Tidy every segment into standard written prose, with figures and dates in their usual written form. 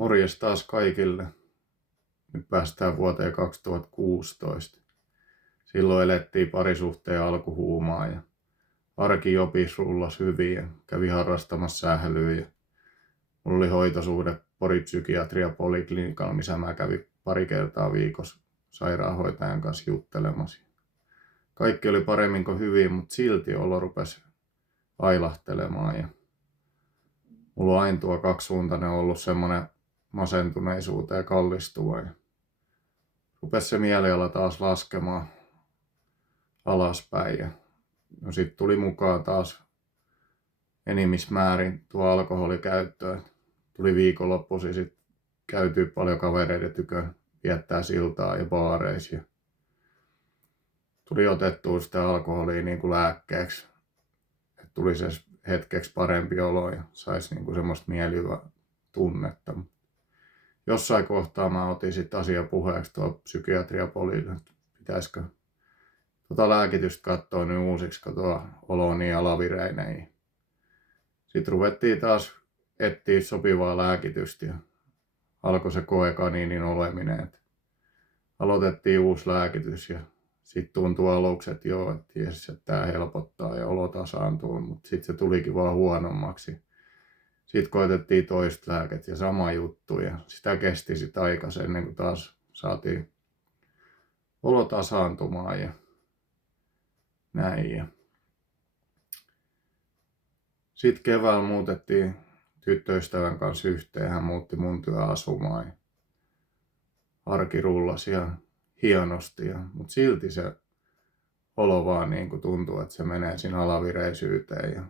Morjes taas kaikille. Nyt päästään vuoteen 2016. Silloin elettiin parisuhteen alkuhuumaa ja arki jopis rullas hyvin ja kävi harrastamassa sählyä. Ja mulla oli hoitosuhde Pori-psykiatria poliklinikalla, missä mä kävin pari kertaa viikossa sairaanhoitajan kanssa juttelemassa. Kaikki oli paremmin kuin hyvin, mutta silti olo rupesi ailahtelemaan. Ja mulla on aina tuo kaksisuuntainen ollut semmoinen masentuneisuuteen ja kallistuva. Ja rupesi se mieliala taas laskemaan alaspäin. Ja no sit tuli mukaan taas enimmismäärin tuo alkoholikäyttö. Tuli viikonloppuisin sit käytyy paljon kavereiden tykö viettää siltaa ja baareissa. Ja tuli otettua sitä alkoholia niin kuin lääkkeeksi. Et tuli se hetkeksi parempi olo ja saisi niin kuin semmoista mielihyvää tunnetta. Jossain kohtaa mä otin sitten asia puheeksi tuolla psykiatriapolille, että pitäisikö lääkitystä katsoa nyt uusiksi, kun tuo olo on niin alavireinen. Sitten ruvettiin taas etsiä sopivaa lääkitystä ja alkoi se koekaniinin oleminen. Että aloitettiin uusi lääkitys ja sitten tuntui aluksi, että joo, että jes, että tämä helpottaa ja olo tasaantuu, mutta sitten se tulikin vaan huonommaksi. Sitten koitettiin toista lääket ja sama juttu ja sitä kesti sitten aikaa ennen kuin taas saatiin olo tasaantumaan ja näin. Sitten keväällä muutettiin tyttöystävän kanssa yhteen, hän muutti mun työasumaan ja arki rullasi ihan hienosti, mutta silti se olo vaan niin kuin tuntuu, että se menee siinä alavireisyyteen ja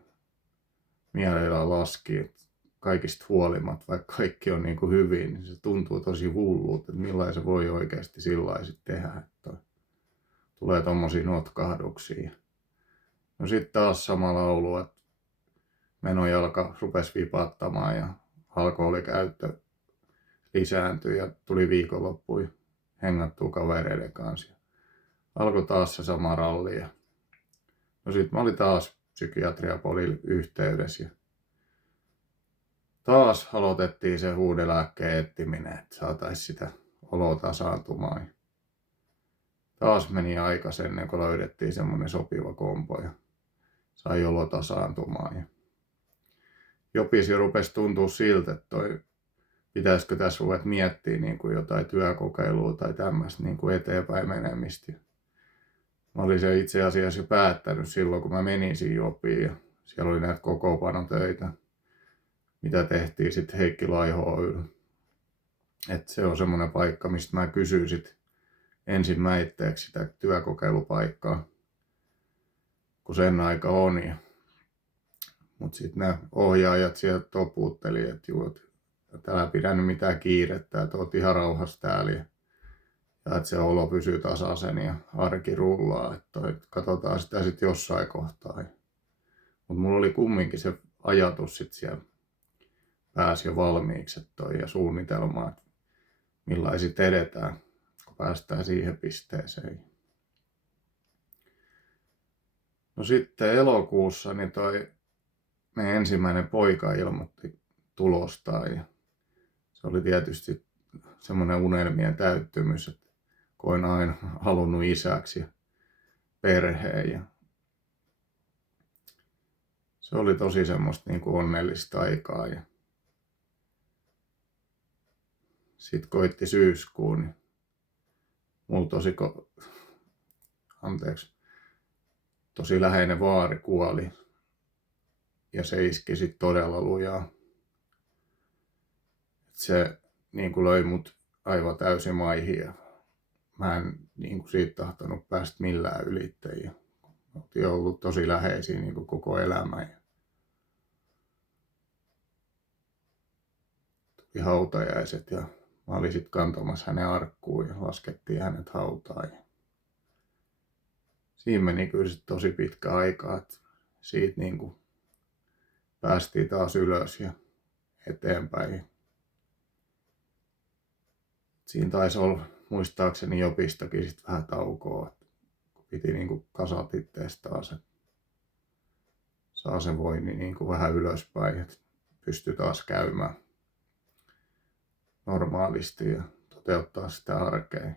mielellä laski. Kaikista huolimatta, vaikka kaikki on niin kuin hyvin, niin se tuntuu tosi hullulta, että millainen se voi oikeasti sillä sitten tehdä, että tulee tommosia notkahduksia. No sitten taas sama laulu, että menojalka rupesi vipattamaan ja alkoholikäyttö lisääntyi ja tuli viikonloppuun hengattua kavereiden kanssa. Alkoi taas se sama ralli. No sitten mä olin taas psykiatriapolille yhteydessä. Taas aloitettiin se uuden lääkkeen etsiminen, että saataisiin sitä oloa tasaantumaan. Taas meni aika ennen kuin löydettiin semmoinen sopiva kompo ja sai olo tasaantumaan. Jopisi rupesi tuntua siltä, että pitäisikö tässä ruveta miettimään niin kuin jotain työkokeilua tai tämmöistä niin kuin eteenpäin menemistä. Mä olin se itse asiassa jo päättänyt silloin, kun mä menin siinä Jopiin ja siellä oli näitä kokoonpanotöitä, mitä tehtiin sitten Heikki Laiho Oy:llä. Että se on semmoinen paikka, mistä mä kysyin sit ensimmäitteeksi sitä työkokeilupaikkaa, kun sen aika on. Mutta sitten ne ohjaajat sieltä toputteli, että juu, että älä pidä nyt mitään kiirettä, että oot ihan rauhassa täällä. Ja että se olo pysyy tasaisen ja arki rullaa, että katsotaan sitä sitten jossain kohtaa. Mutta mulla oli kumminkin se ajatus sitten siellä pääsi jo valmiiksi ja suunnitelma, että millaisit edetään, kun päästään siihen pisteeseen. No sitten elokuussa niin meidän ensimmäinen poika ilmoitti tulostaan ja se oli tietysti semmoinen unelmien täyttymys, että koin aina halunnut isäksi ja perheen. Ja se oli tosi semmoista niin kuin onnellista aikaa. Ja sitten koitti syyskuun, niin mulla tosi läheinen vaari kuoli ja se iski sitten todella lujaa. Se niin kuin löi mut aivan täysin maihin ja mä en niin kuin siitä tahtonut päästä millään ylittäjiä. Oltiin ollut tosi läheisiä niin kuin koko elämä. Tuli hautajaiset ja mä olin sitten kantamassa hänen arkkuun ja laskettiin hänet hautaan. Siinä meni kyllä sit tosi pitkä aika, että siitä niin kuin päästiin taas ylös ja eteenpäin. Siinä taisi olla muistaakseni Jopistakin sit vähän taukoa, kun piti niin kuin kasata ittees taas, että saa se voini niin kuin vähän ylöspäin, että pystyy taas käymään. normaalisti ja toteuttaa sitä arkea.